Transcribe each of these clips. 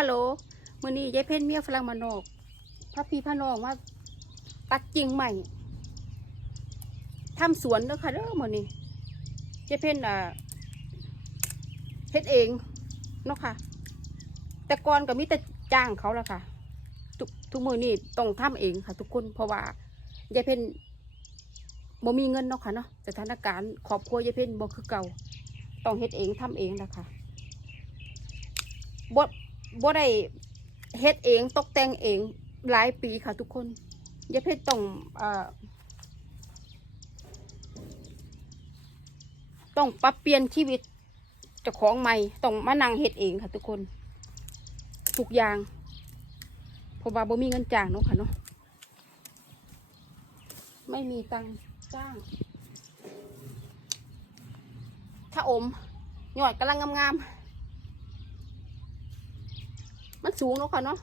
วัสดีค่ะฮัลโหลมื่อนี้ยายเพ่นเมียฝรั่งมานอกพระพี่พระน้องว่าตัดจริงใหม่ทำสวนเด้อค่ะเด้อมื่อนี้ยายเพ่นอ่าเฮ็ดเองเนาะค่ะ แต่ก่อนก็มีแต่จ้างเขาละค่ะ ทุกทุกมือนี่ต้องทำเองค่ะ ทุกคนเพราะว่ายายเพ่นบ่มีเงินเนาะค่ะเนาะสถานการณ์ครอบครัวยายเพ่นบ่คือเก่า ต้องเฮ็ดเองทำเองนะค่ะบ่ บ่ได้เฮ็ดเองตกแต่งเองหลายปีค่ะทุกคนยายเพชรต้องอต้องปรับเปลี่ยนชีวิตจ้าของใหม่ต้องมานั่งเฮ็ดเองค่ะทุกคน ทุกอย่างเพราะว่าบ่มีเงินจ้างเนาะค่ะเนาะไม่มีตังค์จ้าง ถ้าอมหยอดกำลังงามๆ มันสูงเนาะค่ะเนาะ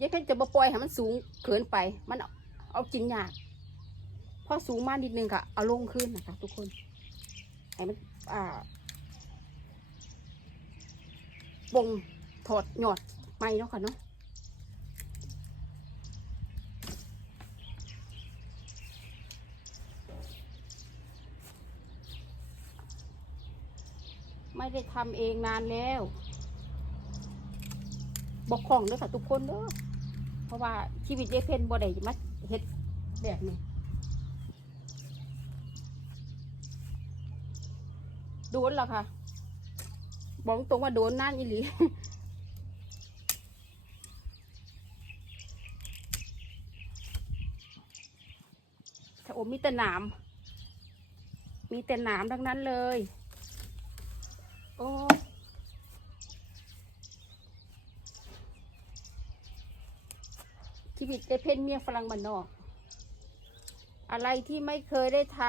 ยายเพชรจะบ่ปล่อยให้มันสูงเกินไป มันเอาเอากินยากพอสูงมากนิดนึงค่ะ เอาลงขึ้นนะคะ ทุกคนให้มันอ่าบ่งถอดหยอดไม่เนาะค่ะเนาะ ไม่ได้ทำเองนานแล้ว บอกของเด้อค่ะทุกคนเด้อเพราะว่าชีวิตยายเพนบ่ได้มาเฮ็ดแบบนี้โดนแล้วค่ะ บอกตรงว่าโดนนานอีหลีถ้าอมมีแต่หนาม มีแต่หนามทั้งนั้นเลย โอ้ชีวิตได้เพ่นเมียฝรั่งมันนอก อะไรที่ไม่เคยได้ท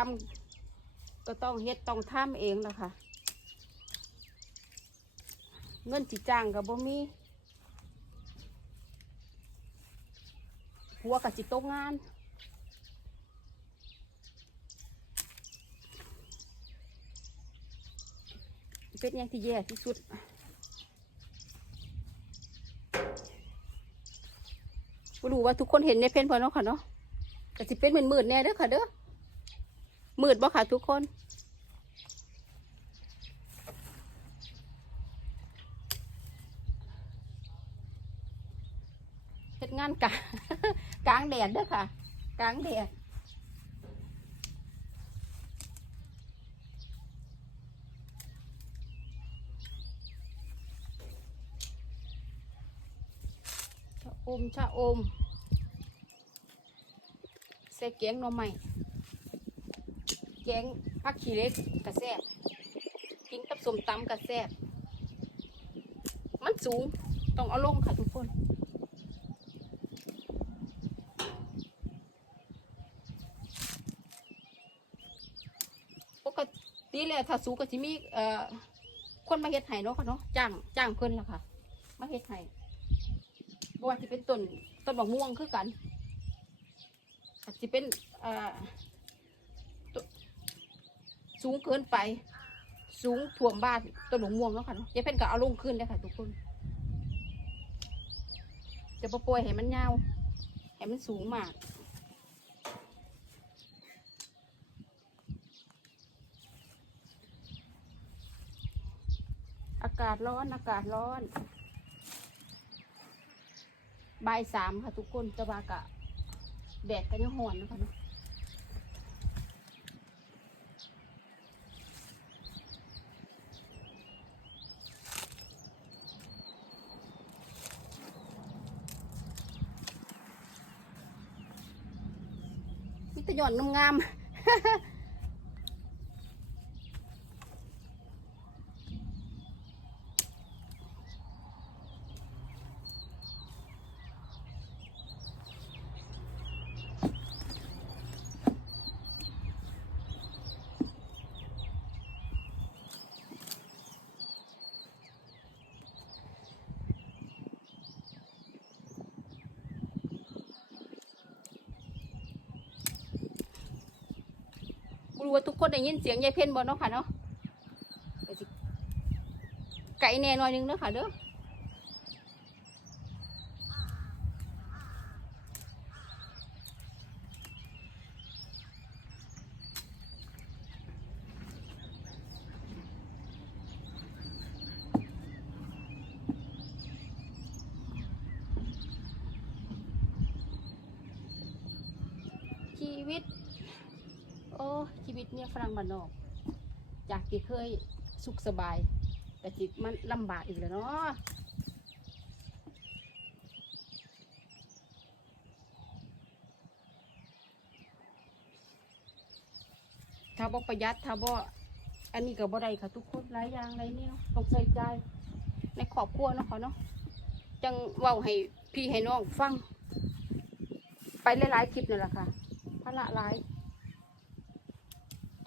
ำก็ต้องเฮ็ดต้องทำเองนะคะ เงินจิจ้างกับบ่มีหัวกับจิตกงาน เป็นอย่างที่แย่ที่สุดบ่รู้ว่าทุกคนเห็นในเพนพอเนาะค่ะเนาะแต่สิเป็นเหมือนมืดๆแน่เด้อค่ะเด้อมืดบ่ค่ะทุกคนเฮ็ดงานกะกลางแดดเด้อค่ะ กลางแดด อมชะอมใส่แกงหน่อไม้แกงผักขี้เล็กกระแซบกินกับส้มตำกระแซบมันสูงต้องเอาลงค่ะทุกคนปกติแล้วถ้าสูงก็จะมีเอ่อคนมาเฮ็ดไห้เนาะค่ะเนาะจ้างจ้างเพิ่นล่ะค่ะ มาเฮ็ดไห้ บ่ว่าจะเป็นต้นต้นบักม่วงคือกันอาจจะเป็นอ่าต้นสูงเกินไป สูงท่วมบ้านต้นบักม่วงแล้วค่ะเนาะยายเพ่นก็เอาลงขึ้นเลยค่ะทุกคน จะปป่วยให้มันยาวให้มันสูงมากอากาศร้อนอากาศร้อน บ่ายสามค่ะทุกคนจะมากะแดดก็ยังหอนนะคะเนาะมีแต่หย่อนงามๆ รู้ว่าทุกคนได้ยินเสียงยายเพ่นบ่เนาะค่ะเนาะไก่แน่หน่อยหนึงเด้อค่ะเด้อชีวิตโอ้ชี วิตเนี่ยฝรั่งบ้านนอก จากที่เคยสุขสบาย แต่จิตมันลำบากอีกแล้วเนาะถ้าบอประหยัดถ้าบออันนี้ก็บ่ได้ค่ะทุกคนหลายอย่างหลายแนวต้องใส่ใจในครอบครัวเนาะเขาเนาะจังเว้าให้พี่ให้น้องฟัง ไปหลายๆคลิปนั่นแหละค่ะพระละหลาย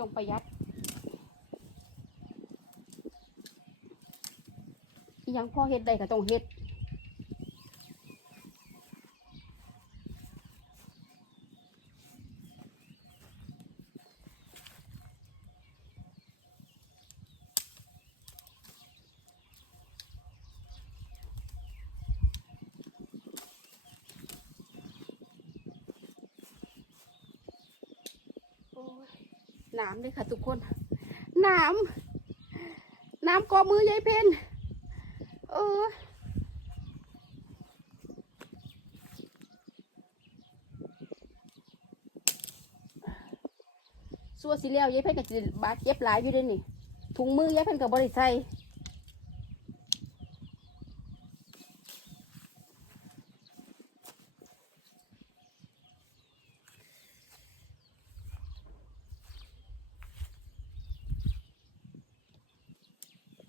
ต้องประหยัดอิหยังพ่อเฮ็ดได้ก็ต้องเฮ็ดโอ้ยน้ำเลยค่ะทุกคน น้ำ น้ำกอมือยายเพนเออสัวสิแล้วยายเพ่นก็สิบาดเจ็บหลายอยู่เด้นี่ถุงมือยายเพ่นกับบริใส่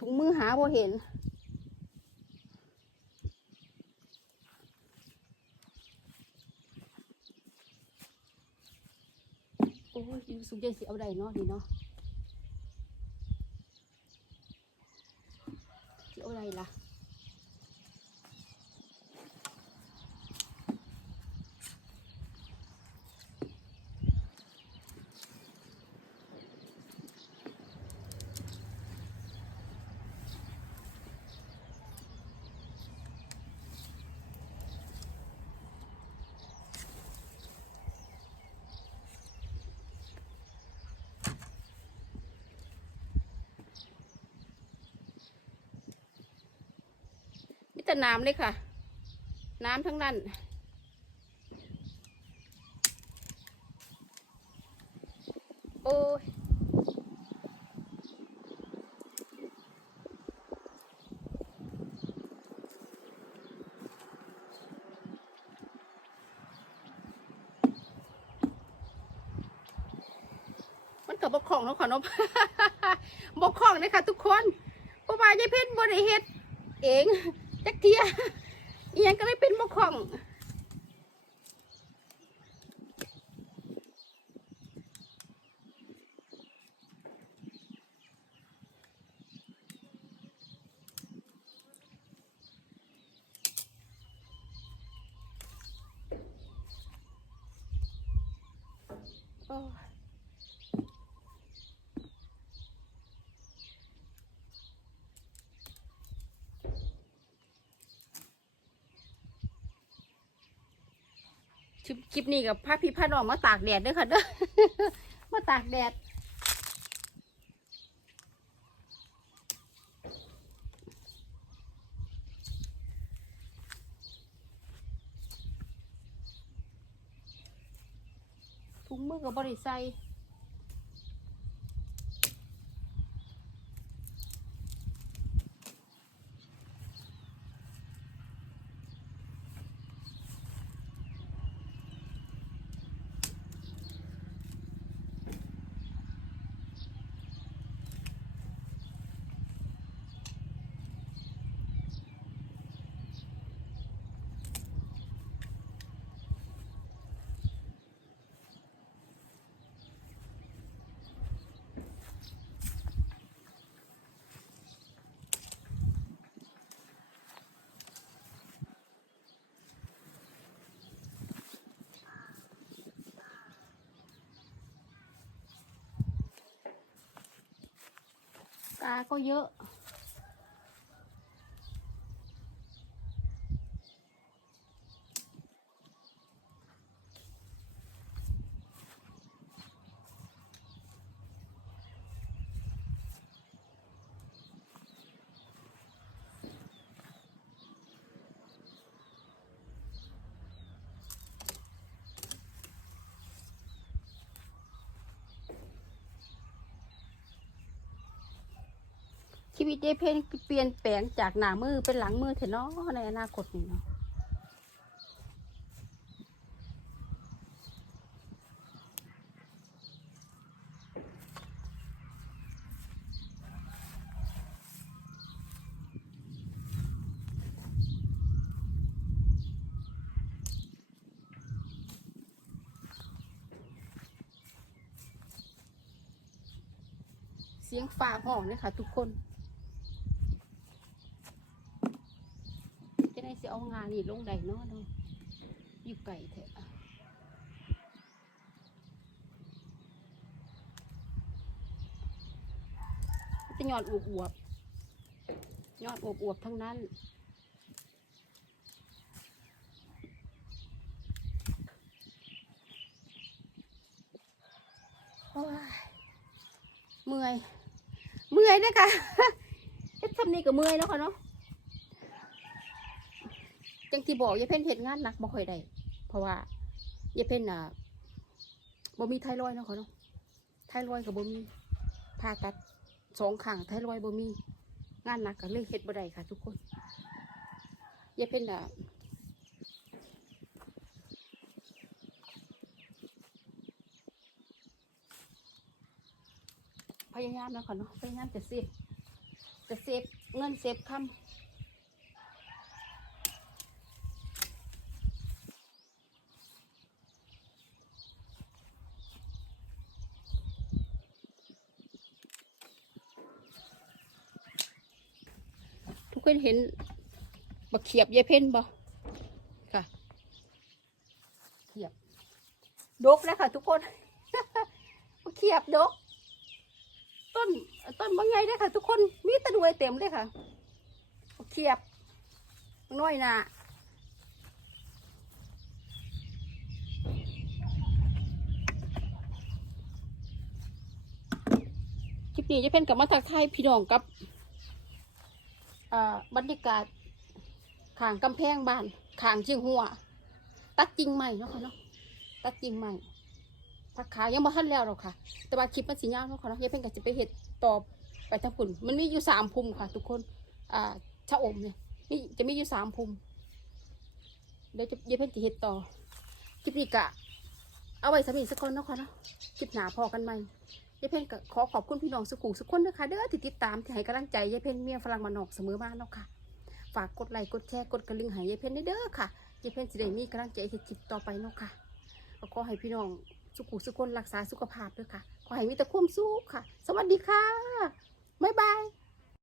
ถุงมือหาบ่เห็น โอ้ยสุกใจสิเอาได้เนาะนี่เนาะ แต่น้ำเลยค่ะ น้ำทั้งนั้นโอ้ยมันกับบกของเนาะค่ะเนาะบกของเลยค่ะทุกคนเพราะว่ายายเพชรบริเฮ็ดเอง จักเทียเอียงก็เลยเป็นมกของ ลิปคลิปนี้กับพระพี่พระน้องมาตากแดดด้วยค่ะเด้อมาตากแดดถุงมือกับบริใส่กาก็เยอะ ชีวิตเยายเพนเปลี่ยนแปลงจากหน้ามือเป็นหลังมือเถอะเนาะในอนาคตนี่เนาะเสียงฟ้าห้องเลยค่ะทุกคน จะได้ สิเอางานนี่ลงใดเนาะเนาะอยู่ไก่เถอะจะยอดอวบอวบยอดอวบอวบทั้งนั้นโอ้ยเมื่อย เมื่อยเด้อค่ะเฮ็ดทำนี่ก็เมื่อยแล้วค่ะเนาะ จังที่บอกยายเพ่นเห็นงานหนักบ่ค่อยได้เพราะว่ายายเพ่นอะบ่มีไทรอยเนาะเขาเนาะไทรอยก็บ่มีผ่าตัดสองข้างไทรอยบ่มีงานหนักก็เลยเฮ็ดบ่ได้ค่ะ ทุกคนยายเพ่นอะพยายามแล้วค่ะเนาะพยายามจะเซฟจะเซฟเงินเซฟคำ ทุกคนเห็นบักเขียบยายเพ่นบ่ค่ะเขียบ ดกเลยค่ะ ทุกคนบักเขียบดก ต้นต้นบางไงได้อค่ะ ทุกคนมีแตะดวยเต็มเลยค่ะบักเขียบน้อยหนาคลิปนี้ยายเพ่นกับมาทักทายพี่น้องกับอ่า บรรยากาศขางกำแพงบ้านขางเชียงหัว ตัดจริงใหม่เนาะค่ะเนาะตัดจริงใหม่ผักขาวยังบ่ทันแล้วหรอกค่ะ แต่ว่าคลิปมันสียาวเนาะค่ะเนาะยายเพ่นก็จะไปเห็ดต่อไปทางปุ่นมันมีอยู่สามภูมิค่ะ ทุกคน อ่าชะอมเนี่ยมีจะมีอยู่สามภูมิเดี๋ยวจะยายเพ่นจะเห็ดต่อคลิปนี้กะเอาไว้สำหรับสักคนเนาะค่ะเนาะคลิปหนาพอกันไหม ยายเพ่งก็ขอขอบคุณพี่น้องสุขุมสุขคนนะคะเด้อที่ติดตามที่ให้กำลังใจยายเพ่งเมียฝรั่งมานอกเสมอมาเนาะค่ะ ฝากกดไลค์กดแชร์กดกระลิงหายยายเพ่นเด้อค่ะยายเพ่งจะได้มีกำลังใจที่จิดต่อไปเนาะค่ะก็ขอให้พี่น้องสุขุมสุขคนรักษาสุขภาพด้วยค่ะ ขอให้มีแต่ความสุขค่ะ สวัสดีค่ะบ๊ายบาย